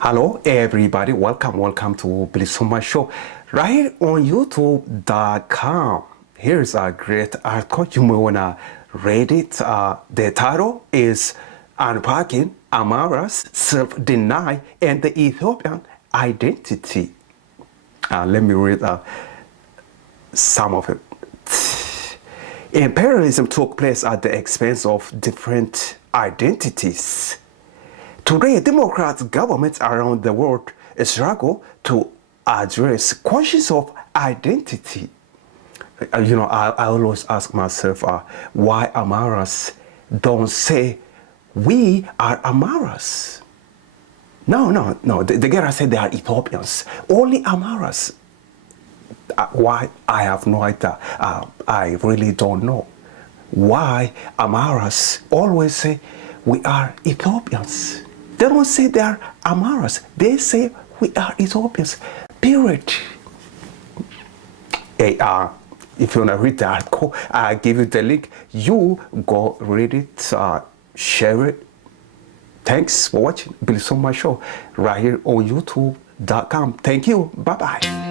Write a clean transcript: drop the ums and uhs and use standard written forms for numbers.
Hello everybody, welcome to BilisummaaShow right on YouTube.com. Here's a great article. You may wanna read it. The title is Unpacking Amhara's Self-Denial and the Ethiopian Identity. Let me read some of it. Imperialism took place at the expense of different identities. Today, Democrat governments around the world struggle to address questions of identity. I always ask myself why Amharas don't say we are Amharas. No. They gotta say they are Ethiopians. Only Amharas. Why? I have no idea. I really don't know. Why Amharas always say we are Ethiopians. They don't say they are Amharas. They say we are Ethiopians. Period. Hey, if you want to read the article, I'll give you the link. You go read it, share it. Thanks for watching BilisummaaShow right here on YouTube.com. Thank you. Bye-bye.